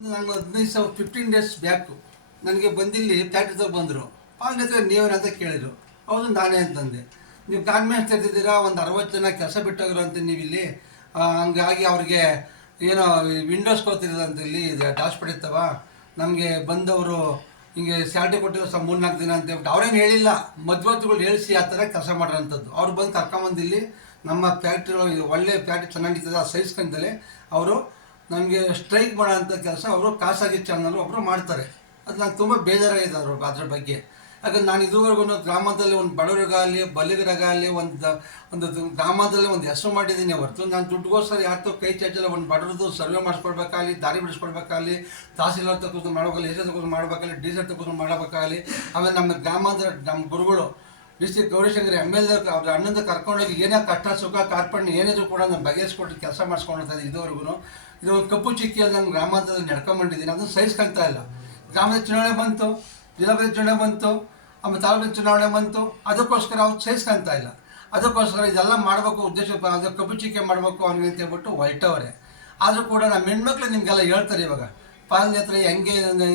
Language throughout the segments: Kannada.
ನಾನು 15 ಡೇಸ್ ಬ್ಯಾಕು ನನಗೆ ಬಂದಿಲ್ಲಿ ಫ್ಯಾಕ್ಟ್ರಿ ಬಂದರು. ಅವ್ನ ಹತ್ರ ನೀವೇನಂತ ಕೇಳಿದರು. ಹೌದು ನಾನೇ ಅಂತಂದೆ. ನೀವು ಗಾರ್ಮೆಂಟ್ಸ್ ತೆಗೆದಿದ್ದೀರಾ, ಒಂದು 60 ಜನ ಕೆಲಸ ಬಿಟ್ಟೋಗಿರೋ ಅಂತ ನೀವು ಇಲ್ಲಿ. ಹಂಗಾಗಿ ಅವ್ರಿಗೆ ಏನೋ ವಿಂಡೋಸ್ ಕೊಡ್ತಿರೋದಂತ ಇಲ್ಲಿ ಡಾಶ್ ಪಡಿತವ ನಮಗೆ ಬಂದವರು ಹಿಂಗೆ ಸ್ಯಾಲ್ರಿ ಕೊಟ್ಟಿರೋ 3-4 ದಿನ ಅಂತ ಹೇಳ್ಬಿಟ್ಟು ಅವ್ರೇನು ಹೇಳಿಲ್ಲ, ಮಧ್ಯವರ್ತಿಗಳು ಹೇಳಿಸಿ ಆ ಥರ ಕೆಲಸ ಮಾಡೋಂಥದ್ದು. ಅವ್ರು ಬಂದು ಕರ್ಕೊಂಬಂದಿಲ್ಲಿ ನಮ್ಮ ಫ್ಯಾಕ್ಟ್ರಿ ಒಳ್ಳೆ ಫ್ಯಾಕ್ಟ್ರಿ ಚೆನ್ನಾಗಿರ್ತದೆ ಆ ಸೈಜ್ಕೊಂಡಲೇ ಅವರು ನಮಗೆ ಸ್ಟ್ರೈಕ್ ಮಾಡೋಂಥ ಕೆಲಸ ಅವರು ಖಾಸಗಿ ಚಾನಲ್ ಒಬ್ಬರು ಮಾಡ್ತಾರೆ. ಅದು ನಂಗೆ ತುಂಬ ಬೇಜಾರಾಗಿದೆ ಅದ್ರ ಬಗ್ಗೆ. ಯಾಕಂದ್ರೆ ನಾನು ಇದುವರೆಗೂ ಗ್ರಾಮದಲ್ಲಿ ಒಂದು ಬಡವರಿಗಾಗಲಿ ಬಲ್ಲಿಗರಿಗಾಗಲಿ ಒಂದು ಗ್ರಾಮದಲ್ಲಿ ಒಂದು ಹೆಸರು ಮಾಡಿದ್ದೀನಿ ಹೊರತು ನಾನು ದುಡ್ಡುಗೋಸ್ಕರ ಯಾರ್ತೋ ಕೈ ಚಾಚಲ್ಲ. ಒಂದು ಬಡವ್ರದ್ದು ಸರ್ವೆ ಮಾಡಿಸ್ಕೊಡ್ಬೇಕಾಗಲಿ, ದಾರಿ ಬಿಡಿಸ್ಕೊಡ್ಬೇಕಾಗಲಿ, ತಹಸೀಲ್ದಾರ್ ತಗೊಂಡು ಮಾಡಬೇಕಾಗಲಿ, ಎಸ್ ತಗೊಂಡು ಮಾಡಬೇಕಾಗಲಿ, ಡೀಸೆಲ್ ತಗೊಂಡು ಮಾಡಬೇಕಾಗಲಿ. ಆಮೇಲೆ ನಮ್ಮ ಗ್ರಾಮದ ನಮ್ಮ ಗುರುಗಳು ಡಿಸ್ಟ್ರಿಕ್ಟ್ ಗೌರಿಶಂಕರ್ MLA ಅವ್ರ ಅಣ್ಣಂದ ಕರ್ಕೊಂಡೋಗಿ ಏನೇ ಕಷ್ಟ ಸುಖ ಕಾರ್ಪಣ್ಯ ಏನಿದ್ರು ಕೂಡ ನಾನು ಬಗೆಹರಿಸ್ಕೊಟ್ಟು ಕೆಲಸ ಮಾಡಿಸ್ಕೊಂಡಿರ್ತಾರೆ. ಇದುವರೆಗೂ ಇದು ಒಂದು ಕಪ್ಪು ಚಿಕ್ಕಿಯಲ್ಲಿ ನಾನು ಗ್ರಾಮಾಂತರದಲ್ಲಿ ನಡ್ಕೊಂಡ್ಬಂದಿದ್ದೀನಿ. ಅದನ್ನು ಸಹಿಸ್ಕೊಳ್ತಾ ಇಲ್ಲ. ಗ್ರಾಮದ ಚುನಾವಣೆ ಬಂತು, ಜಿಲ್ಲಾ ಪಂಚಾಯತ್ ಚುನಾವಣೆ ಬಂತು, ಆಮೇಲೆ ತಾಲೂಕಿನ ಚುನಾವಣೆ ಬಂತು. ಅದಕ್ಕೋಸ್ಕರ ಅವ್ರು ಸಹಿಸ್ಕೊಳ್ತಾ ಇಲ್ಲ. ಅದಕ್ಕೋಸ್ಕರ ಇದೆಲ್ಲ ಮಾಡಬೇಕು ಉದ್ದೇಶ, ಅದು ಕಬ್ಬು ಚಿಕ್ಕೆ ಮಾಡಬೇಕು ಅವ್ನಿಗೆ ಅಂತ ಹೇಳ್ಬಿಟ್ಟು ಹೊರಟವ್ರೆ. ಆದರೂ ಕೂಡ ನಮ್ಮ ಹೆಣ್ಮಕ್ಳು ನಿಮಗೆಲ್ಲ ಹೇಳ್ತಾರೆ ಇವಾಗ ಪಾಲನೆ ಹತ್ರ ಹೆಂಗೆ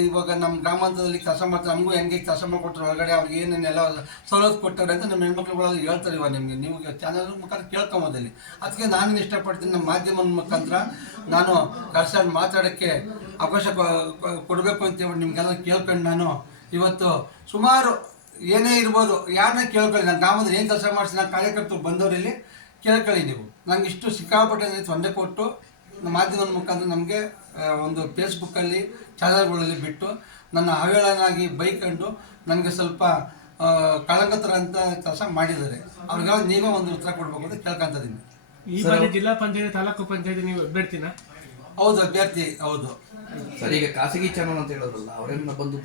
ಇವಾಗ ನಮ್ಮ ಗ್ರಾಮಾಂತರದಲ್ಲಿ ಕೆಲಸ ಮಾಡ್ತಾರೆ, ನಮಗೂ ಹೆಂಗೆ ಕೆಲಸ ಮಾಡಿಕೊಟ್ರೆ ಹೊರಗಡೆ ಅವ್ರಿಗೆ ಏನೇನೆಲ್ಲ ಸವಲತ್ತು ಕೊಟ್ಟವ್ರೆ ಅಂತ ನಮ್ಮ ಹೆಣ್ಮಕ್ಳುಗಳೆಲ್ಲ ಹೇಳ್ತಾರೆ. ಇವಾಗ ನೀವು ಚಾನಲ್ ಮುಖಾಂತರ ಕೇಳ್ಕೊಂಬೋದಲ್ಲಿ. ಅದಕ್ಕೆ ನಾನು ಇಷ್ಟಪಡ್ತೀನಿ ನಮ್ಮ ಮಾಧ್ಯಮದ ಮುಖಾಂತರ ನಾನು ಕೆಲಸ ಮಾತಾಡೋಕ್ಕೆ ಅವಕಾಶ ಕೊಡಬೇಕು ಅಂತೇಳಿ ನಿಮಗೆಲ್ಲ ಕೇಳ್ಕೊಂಡು ನಾನು ಇವತ್ತು ಸುಮಾರು ಏನೇ ಇರ್ಬೋದು ಯಾರನ್ನ ಕೇಳ್ಕೊಳ್ಳಿ. ನಾನು ಗ್ರಾಮದಲ್ಲಿ ಏನು ಕೆಲಸ ಮಾಡಿಸಿ ನಾನು ಕಾರ್ಯಕರ್ತರು ಬಂದವರಲ್ಲಿ ಕೇಳ್ಕೊಳ್ಳಿ. ನೀವು ನಂಗೆ ಇಷ್ಟು ಸಿಕ್ಕಾಪಟ್ಟೆ ತೊಂದರೆ ಕೊಟ್ಟು ಮಾಧ್ಯಮದ ಮುಖಾಂತರ ನಮಗೆ ಒಂದು ಫೇಸ್ಬುಕ್ಕಲ್ಲಿ ಚಾನಲ್ಗಳಲ್ಲಿ ಬಿಟ್ಟು ನನ್ನ ಅವೇಳನಾಗಿ ಬೈಕೊಂಡು ನನಗೆ ಸ್ವಲ್ಪ ಕಳಂಕತರ ಅಂತ ಕೆಲಸ ಮಾಡಿದ್ದಾರೆ. ಅವ್ರಿಗೆಲ್ಲ ನೀವೇ ಒಂದು ಉತ್ತರ ಕೊಡಬೇಕು ಅಂತ ಕೇಳ್ಕೊಂತಿದ್ದೀನಿ. ಈ ಬಾರಿ ಜಿಲ್ಲಾ ಪಂಚಾಯತಿ ತಾಲೂಕು ಪಂಚಾಯತಿ ನೀವು ಅಭ್ಯರ್ಥಿನ? ಹೌದು, ಅಭ್ಯರ್ಥಿ ಹೌದು ಸರ್. ಈಗ ಖಾಸಗಿ ಚಾನಲ್ ಅಂತ ಹೇಳೋರಲ್ಲ, ಅವರೇನ ಬಂದು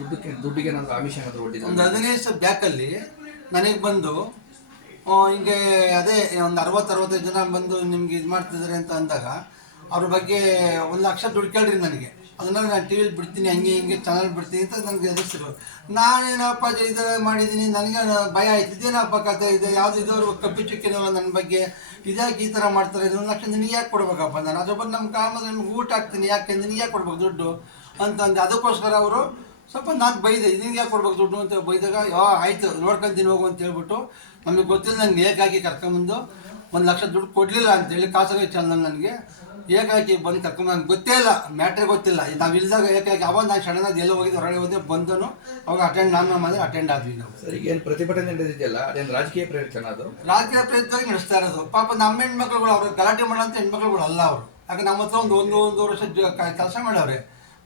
ದುಡ್ಡಿಗೆ ಏನಾದರೂ ಆಮಿಷ ಏನಾದರೂ ಒಡ್ಡಿದ್ದಾರೆ? ಒಂದು 15 ವರ್ಷ ಬ್ಯಾಕಲ್ಲಿ ನನಗೆ ಬಂದು ಹಿಂಗೆ ಅದೇ ಒಂದು 60-65 ಜನ ಬಂದು ನಿಮ್ಗೆ ಇದು ಮಾಡ್ತಿದ್ದಾರೆ ಅಂತ ಅಂದಾಗ ಅವ್ರ ಬಗ್ಗೆ 1 ಲಕ್ಷ ದುಡ್ಡು ಕೇಳ್ರಿ ನನಗೆ. ಅದನ್ನ ನಾನು ಟಿವಿಲಿ ಬಿಡ್ತೀನಿ, ಹಂಗೆ ಹಿಂಗೆ ಚಾನಲ್ ಬಿಡ್ತೀನಿ ಅಂತ ನನಗೆ ಎದುರಿಸಿರು. ನಾನೇನಪ್ಪ ಇದು ಮಾಡಿದ್ದೀನಿ, ನನಗೆ ಭಯ ಆಯ್ತು. ಇದೇನಪ್ಪ ಕತೆ ಇದೆ, ಯಾವುದು ಇದ್ದವರು ಕಪ್ಪಿ ಚಿಕ್ಕಿನಲ್ಲ ನನ್ನ ಬಗ್ಗೆ, ಇದ್ಯಾಕೆ ಈ ಥರ ಮಾಡ್ತಾರೆ, 1 ಲಕ್ಷ ನಿನಗೆ ಯಾಕೆ ಕೊಡ್ಬೇಕಪ್ಪ, ನಾನು ಅದ್ರ ಬಂದು ನಮ್ಮ ಗ್ರಾಮದ ನಿಮ್ಗೆ ಊಟ ಹಾಕ್ತೀನಿ, ಯಾಕೆ ನಿನಗೆ ಯಾಕೆ ಕೊಡ್ಬೇಕು ದುಡ್ಡು ಅಂತಂದು. ಅದಕ್ಕೋಸ್ಕರ ಅವರು ಸ್ವಲ್ಪ ನಾನು ಬೈದೆ, ನಿನಗೆ ಯಾಕೆ ಕೊಡ್ಬೇಕು ದುಡ್ಡು ಅಂತ ಬೈದಾಗ ಆಯಿತು ನೋಡ್ಕೊಂತೀನಿ ಹೋಗು ಅಂತ ಹೇಳ್ಬಿಟ್ಟು ನಮಗೆ ಗೊತ್ತಿಲ್ಲ ನನಗೆ ಏಕಾಗಿ ಕರ್ಕೊಂಬಂದು 1 ಲಕ್ಷ ದುಡ್ಡು ಕೊಡಲಿಲ್ಲ ಅಂತೇಳಿ ಖಾಸಗಿ ಚಾನಲ್ ನನಗೆ ಏಕಾಗಿ ಬಂದು ಕರ್ಕೊಂಡು ನನಗೆ ಗೊತ್ತೇ ಇಲ್ಲ, ಮ್ಯಾಟ್ರೇ ಗೊತ್ತಿಲ್ಲ. ನಾವು ಇಲ್ದಾಗ ಏಕಾಗಿ ಅವಾಗ ನಾನು ಸಡನ್ನಾಗಿ ಎಲ್ಲ ಹೋಗಿದ್ದು ಹೊರಗಡೆ ಹೋದೆ, ಬಂದನು ಅವಾಗ ಅಟೆಂಡ್ ಆದ್ವಿ ನಾವು. ಸರ್, ಈಗ ಏನು ಪ್ರತಿಭಟನೆ ನಡೆದಿದೆಯಲ್ಲ ಅದೇನು ರಾಜಕೀಯ ಪ್ರೇರಿತನ? ಅದು ರಾಜಕೀಯ ಪ್ರೇರಿತವಾಗಿ ನಡೆಸ್ತಾ ಇರೋದು. ಪಾಪ ನಮ್ಮ ಹೆಣ್ಮಕ್ಳುಗಳು ಅವ್ರು ಗಲಾಟೆ ಮಾಡೋಂಥ ಹೆಣ್ಮಕ್ಳುಗಳು ಅಲ್ಲ ಅವರು. ಯಾಕೆ ನಮ್ಮ ಹತ್ರ ಒಂದೂವರೆ ವರ್ಷ ಕೆಲಸ ಮಾಡವ್ರೆ,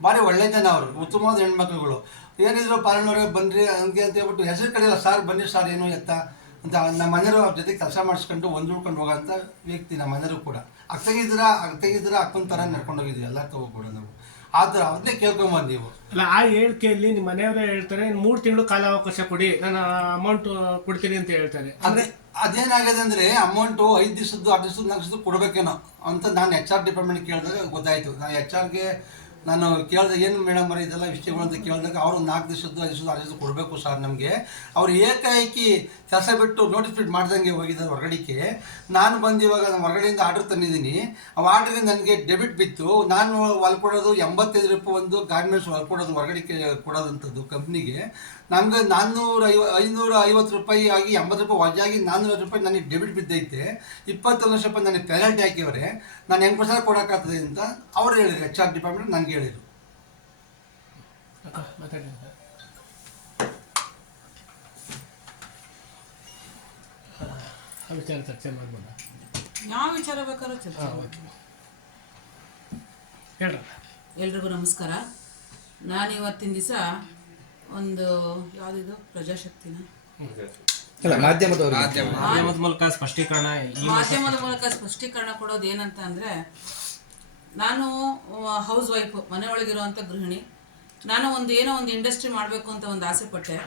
ಭಾರಿ ಒಳ್ಳೆ ಜನ ಅವರು, ಉತ್ತಮವಾದ ಹೆಣ್ಮಕ್ಳುಗಳು. ಏನಿದ್ರು ಪಾಲನವ್ರೆ ಬನ್ನಿರಿ ಹಂಗೆ ಅಂತ ಹೇಳ್ಬಿಟ್ಟು ಹೆಸರು ಕಡೆಯಲ್ಲ, ಸಾರ್ ಬನ್ನಿ ಸಾರ್ ಏನು ಎತ್ತ ಅಂತ ನಮ್ಮ ಮನೆಯವರು ಅವ್ರ ಜೊತೆ ಕೆಲಸ ಮಾಡಿಸ್ಕೊಂಡು ಹೊಂದ್ಕೊಂಡು ಹೋಗೋಂಥ ವ್ಯಕ್ತಿ ನಮ್ಮ ಮನೆಯವರು ಕೂಡ. ಅಕ್ಕಗಿದ್ರ ಅಕ್ಕನ ಥರ ನಡ್ಕೊಂಡು ಹೋಗಿದ್ವಿ ಎಲ್ಲ ಕೂಡ ನಾವು. ಆ ಥರ ಅವನ್ನೇ ಕೇಳ್ಕೊಂಬಂದು ನೀವು. ಅಲ್ಲ, ಆ ಹೇಳಿಕೆಯಲ್ಲಿ ನಿಮ್ಮ ಮನೆಯವರೇ ಹೇಳ್ತಾರೆ 3 ತಿಂಗಳು ಕಾಲಾವಕಾಶ ಕೊಡಿ, ನಾನು ಅಮೌಂಟ್ ಕೊಡ್ತೀನಿ ಅಂತ ಹೇಳ್ತಾರೆ. ಅದೇನಾಗಿದೆ ಅಂದರೆ ಅಮೌಂಟು 5 ದಿವಸದ್ದು 6 ದಿವಸದ್ದು 4 ದಿವಸದ್ದು ಕೊಡಬೇಕೇನೋ ಅಂತ ನಾನು HR ಡಿಪಾರ್ಟ್ಮೆಂಟ್ ಕೇಳಿದಾಗ ಗೊತ್ತಾಯಿತು. ನಾನು HRಗೆ ನಾನು ಕೇಳಿದೆ, ಏನು ಮೇಡಮ್ ಬರೀ ಇದೆಲ್ಲ ವಿಷಯಗಳು ಅಂತ ಕೇಳಿದಾಗ ಅವರು 4 ದಿವಸದ್ದು 5 ದಿವಸದ್ದು 6 ದಿವಸ ಕೊಡಬೇಕು ಸರ್ ನಮಗೆ. ಅವ್ರು ಏಕಾಏಕಿ ಕೆಲಸ ಬಿಟ್ಟು ನೋಟಿಫಿಕೇಟ್ ಮಾಡ್ದಂಗೆ ಹೋಗಿದ್ದಾರೆ ಹೊರಗಡೆಗೆ. ನಾನು ಬಂದು ಇವಾಗ ಹೊರಗಡೆಯಿಂದ ಆರ್ಡ್ರ್ ತಂದಿದ್ದೀನಿ. ಆ ಆರ್ಡ್ರಿಗೆ ನನಗೆ ಡೆಬಿಟ್ ಬಿತ್ತು. ನಾನು ಹೊಲ್ಕೊಡೋದು 85 ರೂಪಾಯಿ ಒಂದು ಗಾರ್ಮೆಂಟ್ಸ್ ಹೊಲ್ಕೊಡೋದು ಹೊರಗಡೆ ಕೊಡೋದಂಥದ್ದು ಕಂಪ್ನಿಗೆ. ನಮಗೆ 550 ರೂಪಾಯಿ ಆಗಿ 80 ರೂಪಾಯಿ ವಜಾಗಿ 400 ರೂಪಾಯಿ ನನಗೆ ಡೆಬಿಟ್ ಬಿದ್ದೈತೆ. 21 ಲಕ್ಷ ರೂಪಾಯಿ ನನಗೆ ಪೆನಾಲ್ಟಿ ಹಾಕಿವ್ರೆ. ನಾನು ಹೆಂಗೆ ಪ್ರಸಾರ ಕೊಡೋಕ್ಕಾಗ್ತದೆ ಅಂತ ಅವ್ರು ಹೇಳಿದ್ರು, HR ಡಿಪಾರ್ಟ್ಮೆಂಟ್ ನನಗೆ ಹೇಳಿದ್ರು. ವಿಚಾರ ಚರ್ಚೆ ಮಾಡ್ಬೋದ? ಯಾವ ವಿಚಾರ ಬೇಕಾದ್ರೂ ಚರ್ಚೆ ಹೇಳ. ಎಲ್ರಿಗೂ ನಮಸ್ಕಾರ. ನಾನು ಇವತ್ತಿನ ದಿವಸ ಒಂದು ಯಾವುದಿದು ಪ್ರಜಾಶಕ್ತಿನ ಮಾಧ್ಯಮದ ಮೂಲಕ ಸ್ಪಷ್ಟೀಕರಣ ಕೊಡೋದು ಏನಂತ ಅಂದರೆ, ನಾನು ಹೌಸ್ ವೈಫ್, ಮನೆಯೊಳಗಿರುವಂಥ ಗೃಹಿಣಿ. ನಾನು ಏನೋ ಒಂದು ಇಂಡಸ್ಟ್ರಿ ಮಾಡಬೇಕು ಅಂತ ಒಂದು ಆಸೆ ಪಟ್ಟೆ.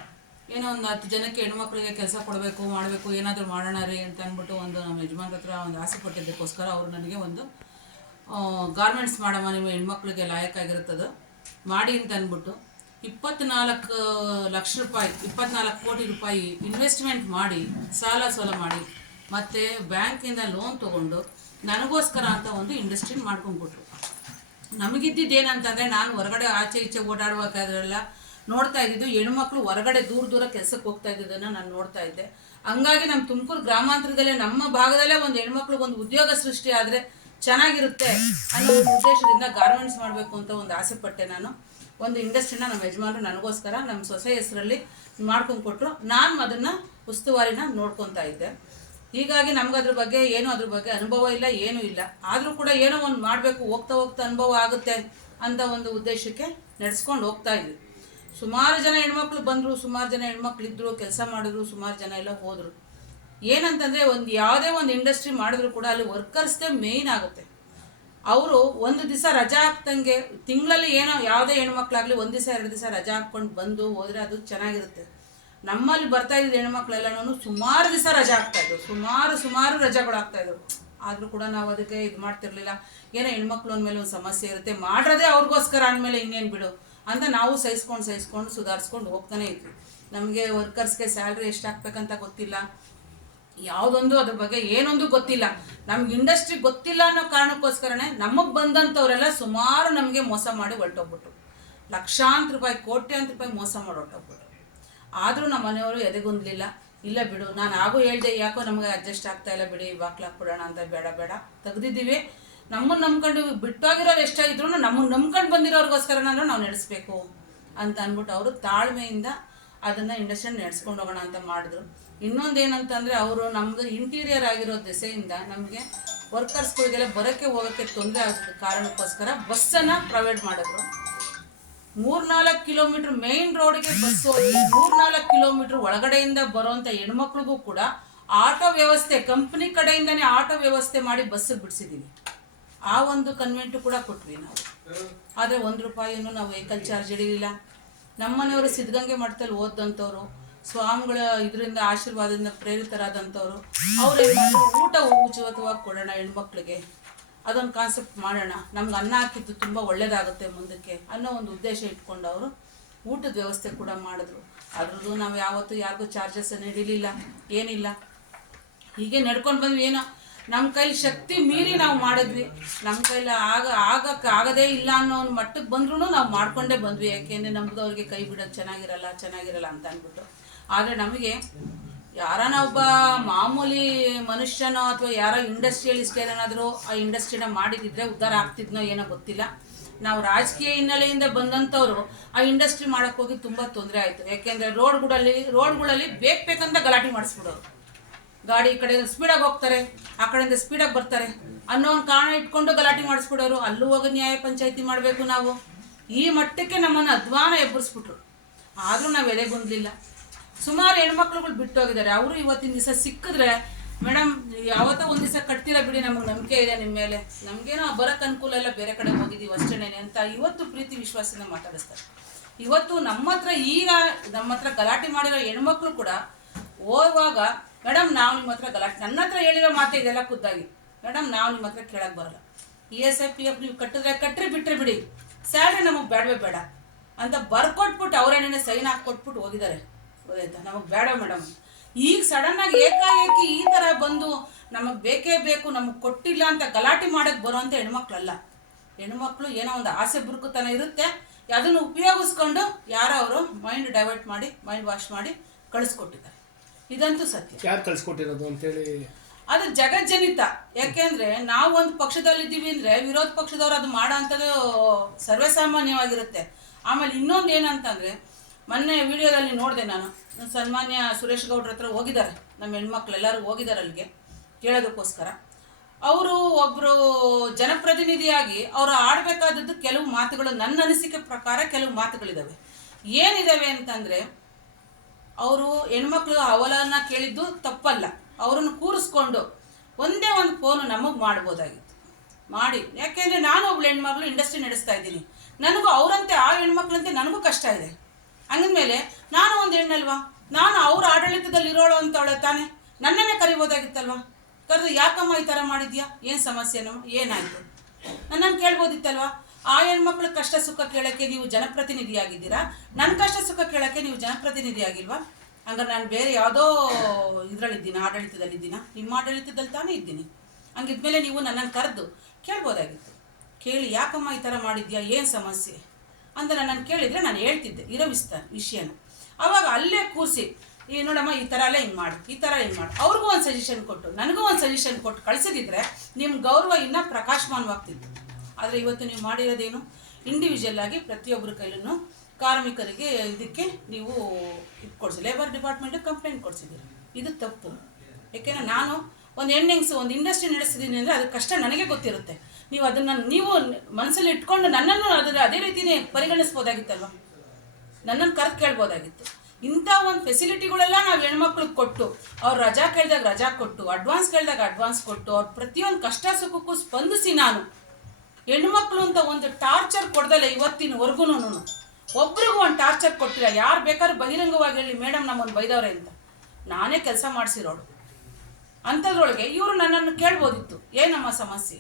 ಏನೋ ಒಂದು 10 ಜನಕ್ಕೆ ಹೆಣ್ಮಕ್ಳಿಗೆ ಕೆಲಸ ಮಾಡಬೇಕು, ಏನಾದರೂ ಮಾಡೋಣ ರೀ ಅಂತ ಅಂದ್ಬಿಟ್ಟು ನಮ್ಮ ಯಜಮಾನ್ರ ಹತ್ರ ಒಂದು ಆಸೆ ಪಟ್ಟಿದ್ದಕ್ಕೋಸ್ಕರ ಅವರು ನನಗೆ ಒಂದು ಗಾರ್ಮೆಂಟ್ಸ್ ಮಾಡಮ್ಮ, ನಿಮ್ಮ ಹೆಣ್ಮಕ್ಳಿಗೆ ಲಾಯಕ್ಕಾಗಿರುತ್ತದು ಮಾಡಿ ಅಂತ ಅಂದ್ಬಿಟ್ಟು 24 ಲಕ್ಷ ರೂಪಾಯಿ 24 ಕೋಟಿ ರೂಪಾಯಿ ಇನ್ವೆಸ್ಟ್ಮೆಂಟ್ ಮಾಡಿ ಸಾಲ ಮಾಡಿ ಮತ್ತು ಬ್ಯಾಂಕಿಂದ ಲೋನ್ ತೊಗೊಂಡು ನನಗೋಸ್ಕರ ಅಂತ ಒಂದು ಇಂಡಸ್ಟ್ರಿ ಮಾಡ್ಕೊಂಡ್ಬಿಟ್ರು. ನಮಗಿದ್ದೇನಂತಂದರೆ ನಾನು ಹೊರಗಡೆ ಆಚೆ ಈಚೆ ಓಡಾಡುವಾಗಲೆಲ್ಲ ನೋಡ್ತಾ ಇದ್ದಿದ್ದು ಹೆಣ್ಮಕ್ಳು ಹೊರಗಡೆ ದೂರ ಕೆಲಸಕ್ಕೆ ಹೋಗ್ತಾ ಇದ್ದಿದ್ದನ್ನು ನಾನು ನೋಡ್ತಾ ಇದ್ದೆ. ಹಂಗಾಗಿ ನಮ್ಮ ತುಮಕೂರು ಗ್ರಾಮಾಂತರದಲ್ಲೇ ನಮ್ಮ ಭಾಗದಲ್ಲೇ ಒಂದು ಹೆಣ್ಮಕ್ಳಿಗೆ ಒಂದು ಉದ್ಯೋಗ ಸೃಷ್ಟಿ ಆದರೆ ಚೆನ್ನಾಗಿರುತ್ತೆ ಅನ್ನೋ ಒಂದು ಉದ್ದೇಶದಿಂದ ಗಾರ್ಮೆಂಟ್ಸ್ ಮಾಡಬೇಕು ಅಂತ ಒಂದು ಆಸೆ ಪಟ್ಟೆ. ನಾನು ಒಂದು ಇಂಡಸ್ಟ್ರಿನ ನಮ್ಮ ಯಜಮಾನರು ನನಗೋಸ್ಕರ ನಮ್ಮ ಸೊಸೆ ಹೆಸರಲ್ಲಿ ಮಾಡ್ಕೊಂಡು ಕೊಟ್ಟರು. ನಾನು ಅದನ್ನು ಉಸ್ತುವಾರಿನ ನೋಡ್ಕೊತಾ ಇದ್ದೆ. ಹೀಗಾಗಿ ನಮ್ಗೆ ಅದ್ರ ಬಗ್ಗೆ ಅನುಭವ ಇಲ್ಲ, ಏನೂ ಇಲ್ಲ. ಆದರೂ ಕೂಡ ಏನೋ ಒಂದು ಮಾಡಬೇಕು, ಹೋಗ್ತಾ ಅನುಭವ ಆಗುತ್ತೆ ಅಂತ ಒಂದು ಉದ್ದೇಶಕ್ಕೆ ನಡೆಸ್ಕೊಂಡು ಹೋಗ್ತಾ ಇದ್ವಿ. ಸುಮಾರು ಜನ ಹೆಣ್ಮಕ್ಳು ಬಂದರು, ಸುಮಾರು ಜನ ಹೆಣ್ಮಕ್ಳು ಇದ್ದರು, ಕೆಲಸ ಮಾಡಿದ್ರು, ಸುಮಾರು ಜನ ಎಲ್ಲ ಹೋದರು. ಏನಂತಂದರೆ ಯಾವುದೇ ಒಂದು ಇಂಡಸ್ಟ್ರಿ ಮಾಡಿದ್ರು ಕೂಡ ಅಲ್ಲಿ ವರ್ಕರ್ಸ್ದೇ ಮೇಯ್ನ್ ಆಗುತ್ತೆ. ಅವರು ಒಂದು ದಿವಸ ರಜಾ ಹಾಕ್ದಂಗೆ ತಿಂಗಳಲ್ಲಿ ಏನೋ ಯಾವುದೇ ಹೆಣ್ಮಕ್ಳಾಗಲಿ 1 ದಿವಸ 2 ದಿವಸ ರಜಾ ಹಾಕ್ಕೊಂಡು ಬಂದು ಹೋದರೆ ಅದು ಚೆನ್ನಾಗಿರುತ್ತೆ. ನಮ್ಮಲ್ಲಿ ಬರ್ತಾ ಇದ್ದ ಹೆಣ್ಮಕ್ಳೆಲ್ಲನೂ ಸುಮಾರು ದಿವಸ ರಜಾ ಆಗ್ತಾಯಿದ್ರು, ಸುಮಾರು ರಜಾಗಳು ಆಗ್ತಾಯಿದ್ರು. ಆದರೂ ಕೂಡ ನಾವು ಅದಕ್ಕೆ ಇದು ಮಾಡ್ತಿರ್ಲಿಲ್ಲ. ಏನೋ ಹೆಣ್ಮಕ್ಳು ಅಂದಮೇಲೆ ಒಂದು ಸಮಸ್ಯೆ ಇರುತ್ತೆ, ಮಾಡೋದೇ ಅವ್ರಿಗೋಸ್ಕರ ಅಂದಮೇಲೆ ಇನ್ನೇನು ಬಿಡು ಅಂತ ನಾವು ಸಹಿಸ್ಕೊಂಡು ಸುಧಾರಿಸ್ಕೊಂಡು ಹೋಗ್ತಾನೆ ಇದ್ವಿ. ನಮಗೆ ವರ್ಕರ್ಸ್ಗೆ ಸ್ಯಾಲ್ರಿ ಎಷ್ಟು ಹಾಕ್ಬೇಕಂತ ಗೊತ್ತಿಲ್ಲ, ಯಾವುದೊಂದು ಅದ್ರ ಬಗ್ಗೆ ಏನೊಂದು ಗೊತ್ತಿಲ್ಲ. ನಮ್ಗೆ ಇಂಡಸ್ಟ್ರಿ ಗೊತ್ತಿಲ್ಲ ಅನ್ನೋ ಕಾರಣಕ್ಕೋಸ್ಕರನೇ ನಮಗೆ ಬಂದಂಥವರೆಲ್ಲ ಸುಮಾರು ನಮಗೆ ಮೋಸ ಮಾಡಿ ಹೊರಟೋಗ್ಬಿಟ್ರು. ಲಕ್ಷಾಂತರ ರೂಪಾಯಿ, ಕೋಟ್ಯಾಂತರ ರೂಪಾಯಿ ಮೋಸ ಮಾಡಿ ಹೊರಟೋಗ್ಬಿಟ್ರು. ಆದರೂ ನಮ್ಮ ಮನೆಯವರು ಎದೆಗುಂದಲಿಲ್ಲ. ಇಲ್ಲ ಬಿಡು, ನಾನು ಆಗು ಹೇಳ್ದೆ, ಯಾಕೋ ನಮಗೆ ಅಡ್ಜಸ್ಟ್ ಆಗ್ತಾಯಿಲ್ಲ, ಬಿಡಿ ಬಾಕ್ಲಾಕ್ಬಿಡೋಣ ಅಂತ. ಬೇಡ ತೆಗ್ದಿದ್ದೀವಿ. ನಮ್ಮನ್ನು ನಂಬ್ಕೊಂಡು ಬಿಟ್ಟೋಗಿರೋರು ಎಷ್ಟೇ ಇದ್ರು ನಮ್ಮನ್ನು ನಂಬ್ಕೊಂಡು ಬಂದಿರೋರಿಗೋಸ್ಕರನಾದ್ರೂ ನಾವು ನಡೆಸಬೇಕು ಅಂತ ಅಂದ್ಬಿಟ್ಟು ಅವರು ತಾಳ್ಮೆಯಿಂದ ಅದನ್ನು ಇಂಡಸ್ಟ್ರಿಯನ್ನು ನಡೆಸ್ಕೊಂಡು ಹೋಗೋಣ ಅಂತ ಮಾಡಿದ್ರು. ಇನ್ನೊಂದು ಏನಂತಂದರೆ ಅವರು ನಮ್ಮದು ಇಂಟೀರಿಯರ್ ಆಗಿರೋ ದೆಸೆಯಿಂದ ನಮಗೆ ವರ್ಕರ್ಸ್ಗಳಿಗೆಲ್ಲ ಬರೋಕ್ಕೆ ಹೋಗೋಕ್ಕೆ ತೊಂದರೆ ಆಗೋದ ಕಾರಣಕ್ಕೋಸ್ಕರ ಬಸ್ಸನ್ನು ಪ್ರೊವೈಡ್ ಮಾಡಿದ್ರು. 3-4 ಕಿಲೋಮೀಟ್ರ್ ಮೇಯ್ನ್ ರೋಡ್ಗೆ ಬಸ್ ಹೋಗಿ 3-4 ಕಿಲೋಮೀಟ್ರ್ ಒಳಗಡೆಯಿಂದ ಬರೋವಂಥ ಹೆಣ್ಮಕ್ಳಿಗೂ ಕೂಡ ಆಟೋ ವ್ಯವಸ್ಥೆ, ಕಂಪ್ನಿ ಕಡೆಯಿಂದನೇ ಆಟೋ ವ್ಯವಸ್ಥೆ ಮಾಡಿ ಬಸ್ಸಿಗೆ ಬಿಡಿಸಿದ್ದೀವಿ. ಆ ಒಂದು ಕನ್ವೆಂಟು ಕೂಡ ಕೊಟ್ವಿ ನಾವು. ಆದರೆ 1 ರೂಪಾಯಿನೂ ನಾವು ವೆಹಿಕಲ್ ಚಾರ್ಜ್ ಹಿಡಿಲಿಲ್ಲ. ನಮ್ಮನೆಯವರು ಸಿದ್ಧಗಂಗೆ ಮಠದಲ್ಲಿ ಓದಂಥವ್ರು, ಸ್ವಾಮಿಗಳ ಇದರಿಂದ ಆಶೀರ್ವಾದದಿಂದ ಪ್ರೇರಿತರಾದಂಥವ್ರು. ಅವ್ರು ಏನು ಮಾಡಿದ್ರು, ಊಟ ಉಚಿತವಾಗಿ ಕೊಡೋಣ ಹೆಣ್ಮಕ್ಳಿಗೆ, ಅದೊಂದು ಕಾನ್ಸೆಪ್ಟ್ ಮಾಡೋಣ, ನಮ್ಗೆ ಅನ್ನ ಹಾಕಿದ್ದು ತುಂಬ ಒಳ್ಳೆಯದಾಗುತ್ತೆ ಮುಂದಕ್ಕೆ ಅನ್ನೋ ಒಂದು ಉದ್ದೇಶ ಇಟ್ಕೊಂಡು ಅವರು ಊಟದ ವ್ಯವಸ್ಥೆ ಕೂಡ ಮಾಡಿದ್ರು. ಅದ್ರದ್ದು ನಾವು ಯಾವತ್ತೂ ಯಾರಿಗೂ ಚಾರ್ಜಸ್ಸನ್ನು ಹಿಡಿಲಿಲ್ಲ, ಏನಿಲ್ಲ. ಹೀಗೆ ನಡ್ಕೊಂಡು ಬಂದ್ವಿ. ಏನೋ ನಮ್ಮ ಕೈಲಿ ಶಕ್ತಿ ಮೀರಿ ನಾವು ಮಾಡಿದ್ವಿ. ನಮ್ಮ ಕೈಲಿ ಆಗದೇ ಇಲ್ಲ ಅನ್ನೋ ಒಂದು ಮಟ್ಟಕ್ಕೆ ಬಂದ್ರೂ ನಾವು ಮಾಡ್ಕೊಂಡೇ ಬಂದ್ವಿ. ಯಾಕೆಂದರೆ ನಮ್ಮದು ಅವ್ರಿಗೆ ಕೈ ಬಿಡೋದು ಚೆನ್ನಾಗಿರಲ್ಲ ಅಂತ ಅಂದ್ಬಿಟ್ಟು. ಆದರೆ ನಮಗೆ ಯಾರನ್ನ ಒಬ್ಬ ಮಾಮೂಲಿ ಮನುಷ್ಯನೋ ಅಥವಾ ಯಾರೋ ಇಂಡಸ್ಟ್ರಿಯಲಿಸ್ಟ್ ಏನಾದರೂ ಆ ಇಂಡಸ್ಟ್ರಿನ ಮಾಡಿದಿದ್ರೆ ಉದ್ಧಾರ ಆಗ್ತಿದ್ನೋ ಏನೋ ಗೊತ್ತಿಲ್ಲ. ನಾವು ರಾಜಕೀಯ ಹಿನ್ನೆಲೆಯಿಂದ ಬಂದಂಥವ್ರು ಆ ಇಂಡಸ್ಟ್ರಿ ಮಾಡೋಕ್ಕೆ ಹೋಗಿ ತುಂಬ ತೊಂದರೆ ಆಯಿತು. ಯಾಕೆಂದರೆ ರೋಡ್ಗಳಲ್ಲಿ ಬೇಕಂತ ಗಲಾಟೆ ಮಾಡಿಸ್ಬಿಡೋರು. ಗಾಡಿ ಈ ಕಡೆಯಿಂದ ಸ್ಪೀಡಾಗಿ ಹೋಗ್ತಾರೆ, ಆ ಕಡೆಯಿಂದ ಸ್ಪೀಡಾಗಿ ಬರ್ತಾರೆ ಅನ್ನೋ ಒಂದು ಕಾರಣ ಇಟ್ಕೊಂಡು ಗಲಾಟೆ ಮಾಡಿಸ್ಬಿಡೋರು. ಅಲ್ಲೂ ಹೋಗಿ ನ್ಯಾಯ ಪಂಚಾಯಿತಿ ಮಾಡಬೇಕು ನಾವು. ಈ ಮಟ್ಟಕ್ಕೆ ನಮ್ಮನ್ನು ಅಧ್ವಾನ ಎಬ್ಬರಿಸ್ಬಿಟ್ರು. ಆದರೂ ನಾವು ಎದೆಗುಂದಲಿಲ್ಲ. ಸುಮಾರು ಹೆಣ್ಮಕ್ಳುಗಳು ಬಿಟ್ಟೋಗಿದ್ದಾರೆ. ಅವರು ಇವತ್ತಿನ ದಿವಸ ಸಿಕ್ಕಿದ್ರೆ, ಮೇಡಮ್ ಯಾವತ್ತೋ ಒಂದು ದಿವಸ ಕಟ್ತೀರಾ ಬಿಡಿ, ನಮಗೆ ನಂಬಿಕೆ ಇದೆ ನಿಮ್ಮ ಮೇಲೆ, ನಮಗೇನೋ ಬರೋಕ್ಕೆ ಅನುಕೂಲ ಇಲ್ಲ, ಬೇರೆ ಕಡೆ ಹೋಗಿದ್ದೀವಿ ಅಷ್ಟೇನೆ ಅಂತ ಇವತ್ತು ಪ್ರೀತಿ ವಿಶ್ವಾಸದಿಂದ ಮಾತಾಡಿಸ್ತಾರೆ. ಇವತ್ತು ನಮ್ಮ ಹತ್ರ ಗಲಾಟೆ ಮಾಡಿರೋ ಹೆಣ್ಮಕ್ಳು ಕೂಡ ಹೋಗುವಾಗ, ಮೇಡಮ್ ನಾವು ನಿಮ್ಮ ಹತ್ರ ಗಲಾಟೆ, ನನ್ನ ಹತ್ರ ಹೇಳಿರೋ ಮಾತೇ ಇದೆಲ್ಲ ಖುದ್ದಾಗಿ, ಮೇಡಮ್ ನಾವು ನಿಮ್ಮ ಹತ್ರ ಕೇಳಕ್ಕೆ ಬರೋಲ್ಲ, ESI PF ನೀವು ಕಟ್ಟಿದ್ರೆ ಬಿಟ್ಟರೆ ಬಿಡಿ, ಸ್ಯಾಲ್ರಿ ನಮಗೆ ಬೇಡ ಅಂತ ಬರ್ಕೊಟ್ಬಿಟ್ಟು ಅವರೇನೇ ಸೈನ್ ಹಾಕ್ಕೊಟ್ಬಿಟ್ಟು ಹೋಗಿದ್ದಾರೆ. ಗೊತ್ತಾಯ್ತಾ, ನಮಗೆ ಬೇಡ ಮೇಡಮ್. ಈಗ ಸಡನ್ನಾಗಿ ಏಕಾಏಕಿ ಈ ಥರ ಬಂದು ನಮಗೆ ಬೇಕೇ ಬೇಕು, ನಮಗೆ ಕೊಟ್ಟಿಲ್ಲ ಅಂತ ಗಲಾಟೆ ಮಾಡೋಕ್ಕೆ ಬರೋವಂಥ ಹೆಣ್ಮಕ್ಳಲ್ಲ. ಹೆಣ್ಮಕ್ಳು ಏನೋ ಒಂದು ಆಸೆ ಬುರುಕುತನ ಇರುತ್ತೆ, ಅದನ್ನು ಉಪಯೋಗಿಸ್ಕೊಂಡು ಯಾರೋ ಅವರು ಮೈಂಡ್ ಡೈವರ್ಟ್ ಮಾಡಿ, ಮೈಂಡ್ ವಾಶ್ ಮಾಡಿ ಕಳಿಸ್ಕೊಟ್ಟಿದ್ದಾರೆ. ಇದಂತೂ ಸತ್ಯ. ಯಾರು ಕಳಿಸ್ಕೊಟ್ಟಿರೋದು ಅಂತೇಳಿ ಅದು ಜಗಜ್ಜನಿತ. ಯಾಕೆಂದರೆ ನಾವು ಒಂದು ಪಕ್ಷದಲ್ಲಿದ್ದೀವಿ ಅಂದರೆ ವಿರೋಧ ಪಕ್ಷದವ್ರು ಅದು ಮಾಡೋ ಅಂಥದ್ದು ಸರ್ವೇಸಾಮಾನ್ಯವಾಗಿರುತ್ತೆ. ಆಮೇಲೆ ಇನ್ನೊಂದು ಏನಂತಂದರೆ, ಮೊನ್ನೆ ವಿಡಿಯೋದಲ್ಲಿ ನೋಡಿದೆ ನಾನು, ಸನ್ಮಾನ್ಯ ಸುರೇಶ್ ಗೌಡ್ರ ಹತ್ರ ಹೋಗಿದ್ದಾರೆ, ನಮ್ಮ ಹೆಣ್ಮಕ್ಳೆಲ್ಲರೂ ಹೋಗಿದ್ದಾರೆ ಅಲ್ಲಿಗೆ ಕೇಳೋದಕ್ಕೋಸ್ಕರ. ಅವರು ಒಬ್ಬರು ಜನಪ್ರತಿನಿಧಿಯಾಗಿ ಅವರು ಆಡಬೇಕಾದದ್ದು ಕೆಲವು ಮಾತುಗಳು, ನನ್ನ ಅನಿಸಿಕೆ ಪ್ರಕಾರ ಕೆಲವು ಮಾತುಗಳಿದ್ದಾವೆ. ಏನಿದ್ದಾವೆ ಅಂತಂದರೆ, ಅವರು ಹೆಣ್ಮಕ್ಳು ಅವಲನ್ನ ಕೇಳಿದ್ದು ತಪ್ಪಲ್ಲ, ಅವರನ್ನು ಕೂರಿಸ್ಕೊಂಡು ಒಂದೇ ಒಂದು ಫೋನು ನಮಗೆ ಮಾಡ್ಬೋದಾಗಿತ್ತು ಮಾಡಿ. ಯಾಕೆಂದರೆ ನಾನು ಒಬ್ಳು ಹೆಣ್ಮಕ್ಳು ಇಂಡಸ್ಟ್ರಿ ನಡೆಸ್ತಾ ಇದ್ದೀನಿ, ನನಗೂ ಅವರಂತೆ ಆ ಹೆಣ್ಮಕ್ಳಂತೆ ನನಗೂ ಕಷ್ಟ ಇದೆ. ಹಂಗಂದ್ಮೇಲೆ ನಾನು ಒಂದು ಹೆಣ್ಣಲ್ವಾ, ನಾನು ಅವ್ರ ಆಡಳಿತದಲ್ಲಿ ಇರೋಳು ಅಂತವಳೆ ತಾನೇ, ನನ್ನನ್ನೇ ಕರಿಬೋದಾಗಿತ್ತಲ್ವ. ಕರೆದು ಯಾಕಮ್ಮ ಈ ಥರ ಮಾಡಿದ್ಯಾ, ಏನು ಸಮಸ್ಯೆನೋ, ಏನಾಯಿತು ನನ್ನನ್ನು ಕೇಳ್ಬೋದಿತ್ತಲ್ವ. ಆ ಹೆಣ್ಮಕ್ಳ ಕಷ್ಟ ಸುಖ ಕೇಳೋಕ್ಕೆ ನೀವು ಜನಪ್ರತಿನಿಧಿಯಾಗಿದ್ದೀರಾ, ನನ್ನ ಕಷ್ಟ ಸುಖ ಕೇಳೋಕ್ಕೆ ನೀವು ಜನಪ್ರತಿನಿಧಿ ಆಗಿಲ್ವಾ? ಹಂಗಾರೆ ನಾನು ಬೇರೆ ಯಾವುದೋ ಇದರಲ್ಲಿದ್ದೀನಿ, ಆಡಳಿತದಲ್ಲಿದ್ದೀನ, ನಿಮ್ಮ ಆಡಳಿತದಲ್ಲಿ ತಾನೇ ಇದ್ದೀನಿ. ಹಂಗಿದ್ಮೇಲೆ ನೀವು ನನ್ನನ್ನು ಕರೆದು ಕೇಳ್ಬೋದಾಗಿತ್ತು. ಕೇಳಿ ಯಾಕಮ್ಮ ಈ ಥರ ಮಾಡಿದ್ಯಾ, ಏನು ಸಮಸ್ಯೆ ಅಂತ ನಾನು ಕೇಳಿದರೆ ನಾನು ಹೇಳ್ತಿದ್ದೆ ಇರೋ ವಿಷಯನ. ಆವಾಗ ಅಲ್ಲೇ ಕೂರಿಸಿ ನೋಡಮ್ಮ ಈ ಥರ ಎಲ್ಲ ಹಿಂಗೆ ಮಾಡಿ, ಈ ಥರ ಹಿಂಗೆ ಮಾಡಿ, ಅವ್ರಿಗೂ ಒಂದು ಸಜೆಷನ್ ಕೊಟ್ಟು ನನಗೂ ಒಂದು ಸಜೆಷನ್ ಕೊಟ್ಟು ಕಳಿಸಿದಿದ್ರೆ ನಿಮ್ಮ ಗೌರವ ಇನ್ನೂ ಪ್ರಕಾಶಮಾನವಾಗ್ತಿತ್ತು. ಆದರೆ ಇವತ್ತು ನೀವು ಮಾಡಿರೋದೇನು, ಇಂಡಿವಿಜುವಲ್ ಆಗಿ ಪ್ರತಿಯೊಬ್ಬರ ಕೈಲೂ ಕಾರ್ಮಿಕರಿಗೆ ಇದಕ್ಕೆ ನೀವು ಇದು ಕೊಡಿಸಿ ಲೇಬರ್ ಡಿಪಾರ್ಟ್ಮೆಂಟಿಗೆ ಕಂಪ್ಲೇಂಟ್ ಕೊಡಿಸಿದ್ದೀರಿ. ಇದು ತಪ್ಪು. ಏಕೆಂದರೆ ನಾನು ಒಂದು ಹೆಣ್ಣಿಂಗ್ಸು ಒಂದು ಇಂಡಸ್ಟ್ರಿ ನಡೆಸಿದ್ದೀನಿ ಅಂದರೆ ಅದ್ರ ಕಷ್ಟ ನನಗೆ ಗೊತ್ತಿರುತ್ತೆ. ನೀವು ಅದನ್ನು ನೀವು ಮನಸ್ಸಲ್ಲಿ ಇಟ್ಕೊಂಡು ನನ್ನನ್ನು ಅದೇ ರೀತಿಯೇ ಪರಿಗಣಿಸ್ಬೋದಾಗಿತ್ತಲ್ವ, ನನ್ನನ್ನು ಕರೆದು ಕೇಳ್ಬೋದಾಗಿತ್ತು. ಇಂಥ ಒಂದು ಫೆಸಿಲಿಟಿಗಳೆಲ್ಲ ನಾವು ಹೆಣ್ಮಕ್ಳಿಗೆ ಕೊಟ್ಟು, ಅವ್ರು ರಜಾ ಕೇಳಿದಾಗ ರಜಾ ಕೊಟ್ಟು, ಅಡ್ವಾನ್ಸ್ ಕೇಳಿದಾಗ ಅಡ್ವಾನ್ಸ್ ಕೊಟ್ಟು, ಅವ್ರ ಪ್ರತಿಯೊಂದು ಕಷ್ಟ ಸುಖಕ್ಕೂ ಸ್ಪಂದಿಸಿ ನಾನು ಹೆಣ್ಮಕ್ಳು ಅಂತ ಒಂದು ಟಾರ್ಚರ್ ಕೊಡ್ದಲ್ಲ ಇವತ್ತಿನವರೆಗೂ ಒಬ್ರಿಗೂ ಒಂದು ಟಾರ್ಚರ್ ಕೊಟ್ಟಿಲ್ಲ. ಯಾರು ಬೇಕಾದ್ರೂ ಬಹಿರಂಗವಾಗಿ ಹೇಳಿ ಮೇಡಮ್ ನಮ್ಮನ್ನು ಬೈದವ್ರೆ ಅಂತ, ನಾನೇ ಕೆಲಸ ಮಾಡಿಸಿರೋಳು. ಅಂಥದ್ರೊಳಗೆ ಇವರು ನನ್ನನ್ನು ಕೇಳ್ಬೋದಿತ್ತು ಏನಮ್ಮ ಸಮಸ್ಯೆ,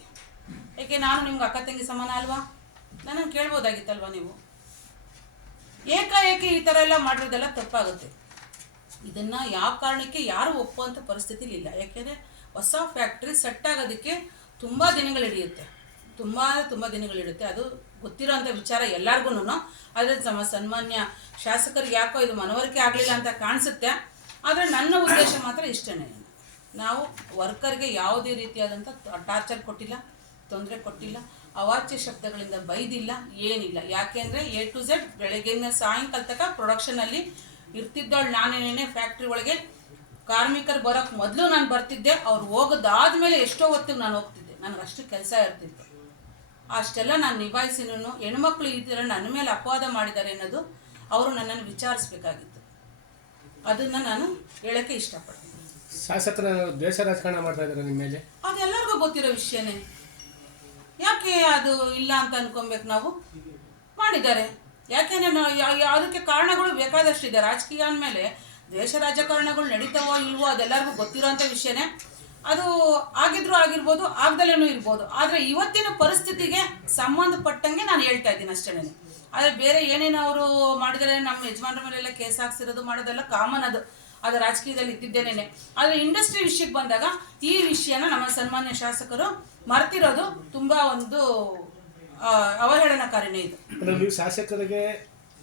ಏಕೆ ನಾನು ನಿಮ್ಗೆ ಅಕ್ಕ ತಂಗಿ ಸಮಾನ ಅಲ್ವಾ, ನನ್ನನ್ನು ಕೇಳ್ಬೋದಾಗಿತ್ತಲ್ವ ನೀವು. ಏಕಾಏಕಿ ಈ ಥರ ಎಲ್ಲ ಮಾಡಿರೋದೆಲ್ಲ ತಪ್ಪಾಗುತ್ತೆ. ಇದನ್ನು ಯಾವ ಕಾರಣಕ್ಕೆ ಯಾರು ಒಪ್ಪುವಂಥ ಪರಿಸ್ಥಿತಿಲಿ ಇಲ್ಲ. ಯಾಕೆಂದರೆ ಹೊಸ ಫ್ಯಾಕ್ಟ್ರಿ ಸೆಟ್ ಆಗೋದಕ್ಕೆ ತುಂಬ ದಿನಗಳಿಡಿಯುತ್ತೆ, ತುಂಬ ದಿನಗಳಿರುತ್ತೆ. ಅದು ಗೊತ್ತಿರೋಂಥ ವಿಚಾರ ಎಲ್ಲರಿಗೂ. ಆದರೆ ಸನ್ಮಾನ್ಯ ಶಾಸಕರಿಗೆ ಯಾಕೋ ಇದು ಮನವರಿಕೆ ಆಗಲಿಲ್ಲ ಅಂತ ಕಾಣಿಸುತ್ತೆ. ಆದರೆ ನನ್ನ ಉದ್ದೇಶ ಮಾತ್ರ ಇಷ್ಟೇ, ನಾವು ವರ್ಕರ್ಗೆ ಯಾವುದೇ ರೀತಿಯಾದಂಥ ಟಾರ್ಚರ್ ಕೊಟ್ಟಿಲ್ಲ, ತೊಂದರೆ ಕೊಟ್ಟಿಲ್ಲ, ಅವಾಚ್ಯ ಶಬ್ದಗಳಿಂದ ಬೈದಿಲ್ಲ, ಏನಿಲ್ಲ. ಯಾಕೆಂದರೆ A to Z ಬೆಳಗ್ಗೆಯಿಂದ ಸಾಯಂಕಾಲ ತನಕ ಪ್ರೊಡಕ್ಷನಲ್ಲಿ ಇರ್ತಿದ್ದವಳು ನಾನೇನೇ. ಫ್ಯಾಕ್ಟ್ರಿ ಒಳಗೆ ಕಾರ್ಮಿಕರು ಬರೋಕ್ಕೆ ಮೊದಲು ನಾನು ಬರ್ತಿದ್ದೆ, ಅವ್ರು ಹೋಗೋದಾದ್ಮೇಲೆ ಎಷ್ಟೋ ಹೊತ್ತಿಗೆ ನಾನು ಹೋಗ್ತಿದ್ದೆ. ನನಗೆ ಅಷ್ಟು ಕೆಲಸ ಇರ್ತಿತ್ತು. ಅಷ್ಟೆಲ್ಲ ನಾನು ನಿಭಾಯಿಸಿನೂ ಹೆಣ್ಮಕ್ಳು ಈ ಥರ ನನ್ನ ಮೇಲೆ ಅಪವಾದ ಮಾಡಿದ್ದಾರೆ ಅನ್ನೋದು ಅವರು ನನ್ನನ್ನು ವಿಚಾರಿಸ್ಬೇಕಾಗಿತ್ತು. ಅದನ್ನು ನಾನು ಹೇಳೋಕ್ಕೆ ಇಷ್ಟಪಡ್ತೀನಿ. ಶಾಸಕರ ದ್ವೇಷ ರಾಜಕಾರಣ ಮಾಡ್ತಾ ಇದ್ದಾರೆ ನಿಮ್ಮ ಮೇಲೆ, ಅದೆಲ್ಲರಿಗೂ ಗೊತ್ತಿರೋ ವಿಷಯನೇ. ಯಾಕೆ ಅದು ಇಲ್ಲ ಅಂತ ಅನ್ಕೊಬೇಕು ನಾವು? ಮಾಡಿದ್ದಾರೆ. ಯಾಕೆಂದರೆ ಅದಕ್ಕೆ ಕಾರಣಗಳು ಬೇಕಾದಷ್ಟಿದೆ. ರಾಜಕೀಯ ಅಂದಮೇಲೆ ದೇಶ ರಾಜಕಾರಣಗಳು ನಡೀತಾವೋ ಇಲ್ವೋ ಅದೆಲ್ಲರಿಗೂ ಗೊತ್ತಿರೋಂಥ ವಿಷಯನೇ. ಅದು ಆಗಿದ್ರೂ ಆಗಿರ್ಬೋದು, ಆಗ್ದಲೇನೂ ಇರ್ಬೋದು. ಆದರೆ ಇವತ್ತಿನ ಪರಿಸ್ಥಿತಿಗೆ ಸಂಬಂಧಪಟ್ಟಂಗೆ ನಾನು ಹೇಳ್ತಾ ಇದ್ದೀನಿ ಅಷ್ಟೇ. ಆದರೆ ಬೇರೆ ಏನೇನು ಅವರು ಮಾಡಿದರೆ ನಮ್ಮ ಯಜಮಾನ್ರ ಮೇಲೆಲ್ಲ ಕೇಸ್ ಹಾಕ್ಸಿರೋದು ಮಾಡೋದೆಲ್ಲ ಕಾಮನ್, ಅದು ರಾಜಕೀಯದಲ್ಲಿ ಇದ್ದಿದ್ದೇನೆ. ಆದರೆ ಇಂಡಸ್ಟ್ರಿ ವಿಷಯಕ್ಕೆ ಬಂದಾಗ ಈ ವಿಷಯನ ನಮ್ಮ ಸನ್ಮಾನ್ಯ ಶಾಸಕರು ಮರ್ತಿರೋದು ತುಂಬ ಒಂದು ಅವಹೇಳನಕಾರಿನೇ. ಇದು ನೀವು ಶಾಸಕರಿಗೆ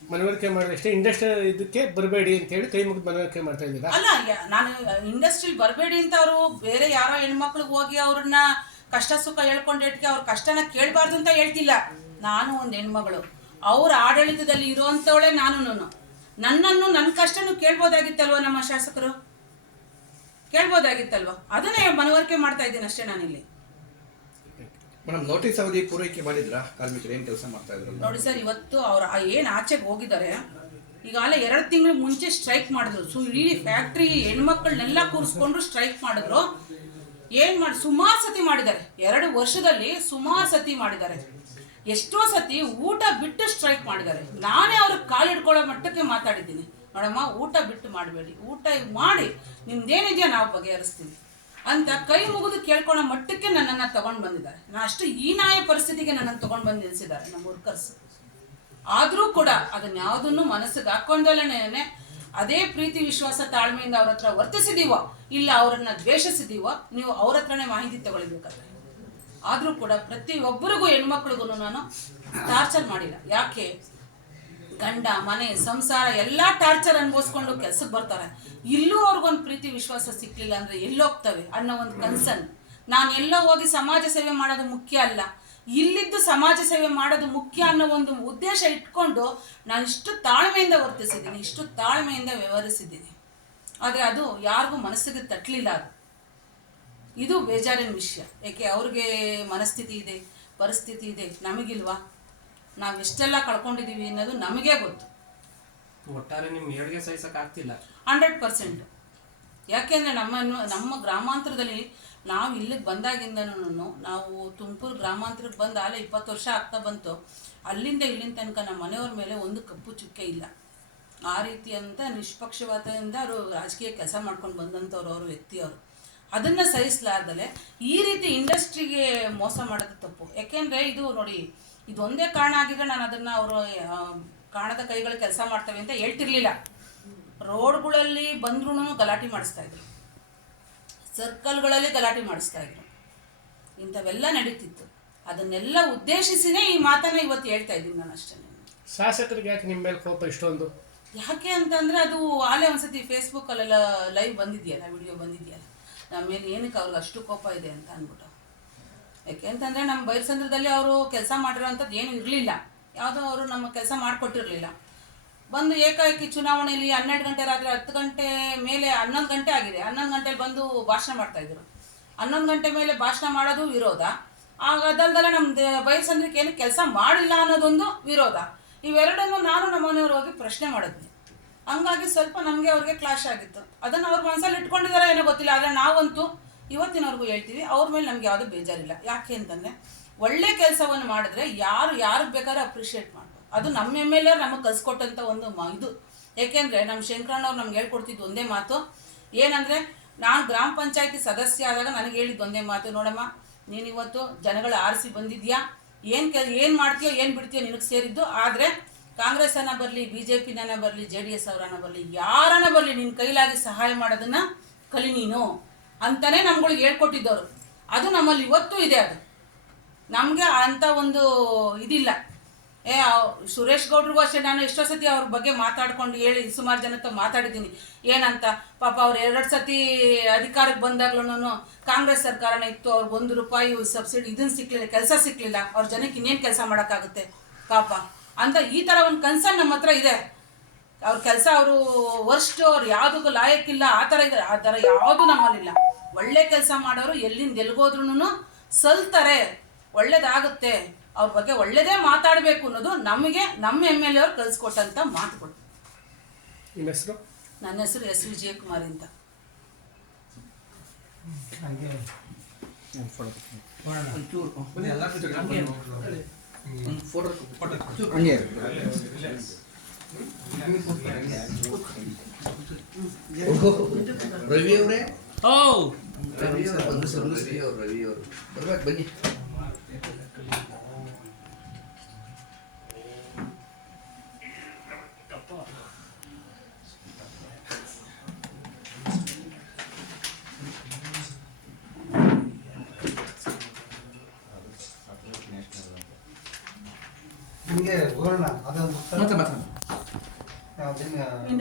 ಮನವರಿಕೆ ಮಾಡಿದಷ್ಟೇ ಇಂಡಸ್ಟ್ರಿ ಇದಕ್ಕೆ ಬರಬೇಡಿ ಅಂತ ಹೇಳಿ ಕೈ ಮುಗಿದು ಮನವರಿಕೆ ಮಾಡ್ತಾ ಇದ್ದೀರಾ? ಅಲ್ಲ, ನಾನು ಇಂಡಸ್ಟ್ರಿಲಿ ಬರಬೇಡಿ ಅಂತ ಅವರು ಬೇರೆ ಯಾರೋ ಹೆಣ್ಮಕ್ಳಿಗೆ ಹೋಗಿ ಅವ್ರನ್ನ ಕಷ್ಟ ಸುಖ ಹೇಳ್ಕೊಂಡೇಟ್ಗೆ ಅವ್ರ ಕಷ್ಟನ ಕೇಳಬಾರ್ದು ಅಂತ ಹೇಳ್ತಿಲ್ಲ. ನಾನು ಒಂದು ಹೆಣ್ಮಗಳು, ಅವ್ರ ಆಡಳಿತದಲ್ಲಿ ಇರುವಂಥವಳೆ. ನನ್ನನ್ನು ನನ್ನ ಕಷ್ಟನೂ ಕೇಳ್ಬೋದಾಗಿತ್ತಲ್ವ ನಮ್ಮ ಶಾಸಕರು, ಕೇಳ್ಬೋದಾಗಿತ್ತಲ್ವ. ಅದನ್ನೇ ಮನವರಿಕೆ ಮಾಡ್ತಾ ಇದ್ದೀನಿ ಅಷ್ಟೇ ನಾನಿಲ್ಲಿ. ಮೇಡಮ್, ನೋಟಿಸ್ ಅವಧಿ ಪೂರೈಕೆ ಮಾಡಿದ್ರಾ? ಕಾರ್ಮಿಕರು ಏನು ಕೆಲಸ ಮಾಡ್ತಾ ಇದ್ರು ನೋಡಿ ಸರ್, ಇವತ್ತು ಅವ್ರು ಏನು ಆಚೆಗೆ ಹೋಗಿದ್ದಾರೆ, ಈಗಾಗಲೇ 2 ತಿಂಗಳು ಮುಂಚೆ ಸ್ಟ್ರೈಕ್ ಮಾಡಿದ್ರು. ಇಡೀ ಫ್ಯಾಕ್ಟ್ರಿ ಹೆಣ್ಮಕ್ಳನ್ನೆಲ್ಲ ಕೂರಿಸ್ಕೊಂಡು ಸ್ಟ್ರೈಕ್ ಮಾಡಿದ್ರು. ಸುಮಾರು ಸತಿ ಮಾಡಿದ್ದಾರೆ. 2 ವರ್ಷದಲ್ಲಿ ಸುಮಾರು ಸತಿ ಮಾಡಿದ್ದಾರೆ. ಎಷ್ಟೋ ಸತಿ ಊಟ ಬಿಟ್ಟು ಸ್ಟ್ರೈಕ್ ಮಾಡಿದ್ದಾರೆ. ನಾನೇ ಅವ್ರಿಗೆ ಕಾಲಿಡ್ಕೊಳ್ಳೋ ಮಟ್ಟಕ್ಕೆ ಮಾತಾಡಿದ್ದೀನಿ. ನೋಡಮ್ಮ, ಊಟ ಬಿಟ್ಟು ಮಾಡಬೇಡಿ, ಊಟ ಮಾಡಿ ನಿಮ್ದೇನಿದೆಯೋ ನಾವು ಬಗೆಹರಿಸ್ತೀವಿ ಅಂತ ಕೈ ಮುಗಿದು ಕೇಳ್ಕೊಳ್ಳೋ ಮಟ್ಟಕ್ಕೆ ನನ್ನನ್ನು ತಗೊಂಡು ಬಂದಿದ್ದಾರೆ. ಅಷ್ಟು ಹೀನಾಯ ಪರಿಸ್ಥಿತಿಗೆ ನನ್ನನ್ನು ತಗೊಂಡು ಬಂದು ನಿಲ್ಲಿಸಿದ್ದಾರೆ ನಮ್ಮ ವರ್ಕರ್ಸ್. ಆದರೂ ಕೂಡ ಅದನ್ಯಾವುದನ್ನು ಮನಸ್ಸಿಗೆ ಹಾಕೊಂಡಲ್ಲೇ ಅದೇ ಪ್ರೀತಿ ವಿಶ್ವಾಸ ತಾಳ್ಮೆಯಿಂದ ಅವ್ರ ಹತ್ರ ವರ್ತಿಸಿದೀವೋ ಇಲ್ಲ ಅವರನ್ನು ದ್ವೇಷಿಸಿದೀವೋ ನೀವು ಅವ್ರ ಹತ್ರನೇ ಮಾಹಿತಿ ತಗೊಳ್ಬೇಕಾದ್ರೆ. ಆದರೂ ಕೂಡ ಪ್ರತಿಯೊಬ್ಬರಿಗೂ ಹೆಣ್ಮಕ್ಳಿಗೂ ನಾನು ಟಾರ್ಚರ್ ಮಾಡಿಲ್ಲ. ಯಾಕೆ? ಗಂಡ ಮನೆ ಸಂಸಾರ ಎಲ್ಲ ಟಾರ್ಚರ್ ಅನುಭವಿಸ್ಕೊಂಡು ಕೆಲಸಕ್ಕೆ ಬರ್ತಾರೆ. ಇಲ್ಲೂ ಅವ್ರಿಗೊಂದು ಪ್ರೀತಿ ವಿಶ್ವಾಸ ಸಿಕ್ಕಲಿಲ್ಲ ಅಂದರೆ ಎಲ್ಲೋಗ್ತವೆ ಅನ್ನೋ ಒಂದು ಕನ್ಸರ್ನ್. ನಾನು ಎಲ್ಲೋ ಹೋಗಿ ಸಮಾಜ ಸೇವೆ ಮಾಡೋದು ಮುಖ್ಯ ಅಲ್ಲ, ಇಲ್ಲಿದ್ದು ಸಮಾಜ ಸೇವೆ ಮಾಡೋದು ಮುಖ್ಯ ಅನ್ನೋ ಒಂದು ಉದ್ದೇಶ ಇಟ್ಕೊಂಡು ನಾನು ಇಷ್ಟು ತಾಳ್ಮೆಯಿಂದ ವರ್ತಿಸಿದ್ದೀನಿ, ಇಷ್ಟು ತಾಳ್ಮೆಯಿಂದ ವ್ಯವಹರಿಸಿದ್ದೀನಿ. ಆದರೆ ಅದು ಯಾರಿಗೂ ಮನಸ್ಸಿಗೆ ತಟ್ಟಲಿಲ್ಲ. ಇದು ಬೇಜಾರಿನ ವಿಷಯ. ಏಕೆ? ಅವ್ರಿಗೆ ಮನಸ್ಥಿತಿ ಇದೆ, ಪರಿಸ್ಥಿತಿ ಇದೆ, ನಮಗಿಲ್ವಾ? ನಾವು ಎಷ್ಟೆಲ್ಲ ಕಳ್ಕೊಂಡಿದ್ದೀವಿ ಅನ್ನೋದು ನಮಗೇ ಗೊತ್ತು. ಒಟ್ಟಾರೆ ನಿಮ್ಮ ಏಳಿಗೆ ಸಹಿಸೋಕ್ಕಾಗ್ತಿಲ್ಲ 100%. ಯಾಕೆಂದರೆ ನಮ್ಮ ಗ್ರಾಮಾಂತರದಲ್ಲಿ ನಾವು ಇಲ್ಲಿಗೆ ಬಂದಾಗಿಂದನೂ ನಾವು ತುಮಕೂರು ಗ್ರಾಮಾಂತರಕ್ಕೆ ಬಂದು ಆಲೆ 20 ವರ್ಷ ಆಗ್ತಾ ಬಂತು. ಅಲ್ಲಿಂದ ಇಲ್ಲಿನ ತನಕ ನಮ್ಮ ಮನೆಯವ್ರ ಮೇಲೆ ಒಂದು ಕಪ್ಪು ಚುಕ್ಕೆ ಇಲ್ಲ. ಆ ರೀತಿಯಂಥ ನಿಷ್ಪಕ್ಷಪಾತದಿಂದ ಅವರು ರಾಜಕೀಯ ಕೆಲಸ ಮಾಡ್ಕೊಂಡು ಬಂದಂಥವ್ರು ಅವರು ವ್ಯಕ್ತಿಯವರು. ಅದನ್ನು ಸಹಿಸಲಾರ್ದಲೆ ಈ ರೀತಿ ಇಂಡಸ್ಟ್ರಿಗೆ ಮೋಸ ಮಾಡೋದು ತಪ್ಪು. ಯಾಕೆಂದರೆ ಇದು ನೋಡಿ, ಇದೊಂದೇ ಕಾರಣ ಆಗಿದ್ರೆ ನಾನು ಅದನ್ನು ಅವರು ಕಾಣದ ಕೈಗಳು ಕೆಲಸ ಮಾಡ್ತವೆ ಅಂತ ಹೇಳ್ತಿರ್ಲಿಲ್ಲ. ರೋಡ್ಗಳಲ್ಲಿ ಬಂದ್ರೂ ಗಲಾಟೆ ಮಾಡಿಸ್ತಾಯಿದ್ರು, ಸರ್ಕಲ್ಗಳಲ್ಲಿ ಗಲಾಟೆ ಮಾಡಿಸ್ತಾಯಿದ್ರು, ಇಂಥವೆಲ್ಲ ನಡೀತಿತ್ತು. ಅದನ್ನೆಲ್ಲ ಉದ್ದೇಶಿಸಿನೇ ಈ ಮಾತನ್ನ ಇವತ್ತು ಹೇಳ್ತಾ ಇದ್ದೀನಿ ನಾನು ಅಷ್ಟೇ. ಶಾಸಕರಿಗೆ ಯಾಕೆ ನಿಮ್ಮ ಮೇಲೆ ಕೋಪ ಇಷ್ಟೊಂದು? ಯಾಕೆ ಅಂತಂದರೆ ಅದು ಆಲೇ ಒಂದ್ಸತಿ ಫೇಸ್ಬುಕ್ಕಲ್ಲೆಲ್ಲ ಲೈವ್ ಬಂದಿದೆಯಲ್ಲ, ವಿಡಿಯೋ ಬಂದಿದೆಯಲ್ಲ, ನಮ್ಮ ಮೇಲೆ ಏನಕ್ಕೆ ಅವ್ರಿಗೆ ಅಷ್ಟು ಕೋಪ ಇದೆ ಅಂತ ಅಂದ್ಬಿಟ್ಟು. ಯಾಕೆ ಅಂತಂದರೆ ನಮ್ಮ ಬೈರಸಂದ್ರದಲ್ಲಿ ಅವರು ಕೆಲಸ ಮಾಡಿರೋವಂಥದ್ದು ಏನೂ ಇರಲಿಲ್ಲ, ಯಾವುದೋ ಅವರು ನಮ್ಮ ಕೆಲಸ ಮಾಡಿಕೊಟ್ಟಿರಲಿಲ್ಲ. ಬಂದು ಏಕಾಏಕಿ ಚುನಾವಣೆಯಲ್ಲಿ 12 ಗಂಟೆ ರಾತ್ರಿ 10 ಗಂಟೆ ಮೇಲೆ 11 ಗಂಟೆ ಆಗಿದೆ, 11 ಗಂಟೆಲಿ ಬಂದು ಭಾಷಣ ಮಾಡ್ತಾಯಿದ್ರು. 11 ಗಂಟೆ ಮೇಲೆ ಭಾಷಣ ಮಾಡೋದು ವಿರೋಧ, ಆಗ ಅದಲ್ದಲ್ಲ ನಮ್ಮ ಬೈರಸಂದ್ರಕ್ಕೆ ಏನು ಕೆಲಸ ಮಾಡಿಲ್ಲ ಅನ್ನೋದೊಂದು ವಿರೋಧ. ಇವೆರಡನ್ನು ನಾನು ನಮ್ಮ ಮನೆಯವ್ರು ಹೋಗಿ ಪ್ರಶ್ನೆ ಮಾಡಿದ್ವಿ. ಹಂಗಾಗಿ ಸ್ವಲ್ಪ ನಮಗೆ ಅವ್ರಿಗೆ ಕ್ಲಾಶ್ ಆಗಿತ್ತು. ಅದನ್ನು ಅವ್ರ ಮನಸ್ಸಲ್ಲಿ ಇಟ್ಕೊಂಡಿದ್ದಾರೆ ಏನೋ ಗೊತ್ತಿಲ್ಲ, ಆದರೆ ನಾವಂತೂ ಇವತ್ತಿನವ್ರಿಗೂ ಹೇಳ್ತೀವಿ, ಅವ್ರ ಮೇಲೆ ನಮ್ಗೆ ಯಾವುದೂ ಬೇಜಾರಿಲ್ಲ. ಯಾಕೆ ಅಂತಂದರೆ ಒಳ್ಳೆ ಕೆಲಸವನ್ನು ಮಾಡಿದ್ರೆ ಯಾರಿಗೆ ಬೇಕಾದ್ರೂ ಅಪ್ರಿಷಿಯೇಟ್ ಮಾಡ್ಬೋದು. ಅದು ನಮ್ಮ MLA ನಮಗೆ ಕಲಿಸ್ಕೊಟ್ಟಂಥ ಒಂದು ಇದು. ಏಕೆಂದರೆ ನಮ್ಮ ಶಂಕರಣ್ಣವ್ರು ನಮ್ಗೆ ಹೇಳ್ಕೊಡ್ತಿದ್ದು ಒಂದೇ ಮಾತು ಏನಂದರೆ, ನಾನು ಗ್ರಾಮ ಪಂಚಾಯತಿ ಸದಸ್ಯ ಆದಾಗ ನನಗೆ ಹೇಳಿದ್ದು ಒಂದೇ ಮಾತು, ನೋಡಮ್ಮ ನೀನು ಇವತ್ತು ಜನಗಳ ಆರಿಸಿ ಬಂದಿದ್ಯಾ, ಏನು ಮಾಡ್ತೀಯೋ ಏನು ಬಿಡ್ತೀಯೋ ನಿನಗೆ ಸೇರಿದ್ದು. ಆದರೆ ಕಾಂಗ್ರೆಸ್ಸನ್ನು ಬರಲಿ, BJPನ ಬರಲಿ, JDS ಅವರನ್ನ ಬರಲಿ, ಯಾರನ್ನ ಬರಲಿ, ನಿನ್ನ ಕೈಲಾಗಿ ಸಹಾಯ ಮಾಡೋದನ್ನು ಕಲಿ ನೀನು ಅಂತಲೇ ನಮ್ಗಳಿಗೆ ಹೇಳ್ಕೊಟ್ಟಿದ್ದವರು. ಅದು ನಮ್ಮಲ್ಲಿ ಇವತ್ತೂ ಇದೆ. ಅದು ನಮಗೆ ಅಂಥ ಒಂದು ಇದಿಲ್ಲ. ಸುರೇಶ್ ಗೌಡ್ರಿಗೂ ಅಷ್ಟೇ, ನಾನು ಎಷ್ಟೋ ಸತಿ ಅವ್ರ ಬಗ್ಗೆ ಮಾತಾಡ್ಕೊಂಡು ಹೇಳಿ ಸುಮಾರು ಜನతో ಮಾತಾಡಿದ್ದೀನಿ. ಏನಂತ ಪಾಪ ಅವ್ರು 2 ಸತಿ ಅಧಿಕಾರಕ್ಕೆ ಬಂದಾಗ್ಲೂ ಕಾಂಗ್ರೆಸ್ ಸರ್ಕಾರನೇ ಇತ್ತು, ಅವ್ರಿಗೆ 1 ರೂಪಾಯಿ ಸಬ್ಸಿಡಿ ಇದನ್ನು ಸಿಕ್ಕಲಿಲ್ಲ, ಕೆಲಸ ಸಿಕ್ಕಲಿಲ್ಲ, ಅವ್ರ ಜನಕ್ಕೆ ಇನ್ನೇನು ಕೆಲಸ ಮಾಡೋಕ್ಕಾಗುತ್ತೆ ಪಾಪ ಅಂತ ಈ ಥರ ಒಂದು ಕನ್ಸರ್ನ್ ನಮ್ಮ ಹತ್ರ ಇದೆ. ಅವ್ರ ಕೆಲಸ ಅವರು ವರ್ಸ್ಟ್, ಅವ್ರು ಯಾವುದಕ್ಕೂ ಲಾಯಕ್ಕಿಲ್ಲ ಆ ಥರ ಇದೆ. ಆ ಥರ ಯಾವುದೂ ನಮ್ಮಲ್ಲಿಲ್ಲ. ಒಳ್ಳೆ ಕೆಲಸ ಮಾಡೋರು ಎಲ್ಲಿಂದ ಎಲ್ಗೋದ್ರೂ ಸಲ್ತಾರೆ, ಒಳ್ಳೇದಾಗುತ್ತೆ, ಅವ್ರ ಬಗ್ಗೆ ಒಳ್ಳೇದೇ ಮಾತಾಡಬೇಕು ಅನ್ನೋದು ನಮಗೆ ನಮ್ಮ MLA ಅವ್ರು ಕಲಿಸ್ಕೊಟ್ಟಂಥ ಮಾತುಗಳು. ನಿಮ್ಮ ಹೆಸರು? ನನ್ನ ಹೆಸರು S ವಿಜಯಕುಮಾರಿ ಅಂತ. ರವಿ ಅವರೇ, ಓ ರವಿ ಅವರು ಬರ್ಬೇಕು, ಬನ್ನಿ. ನಿಮಗೆ ಹೋಗೋಣ ಅದೊಂದು ಮತ್ತೆ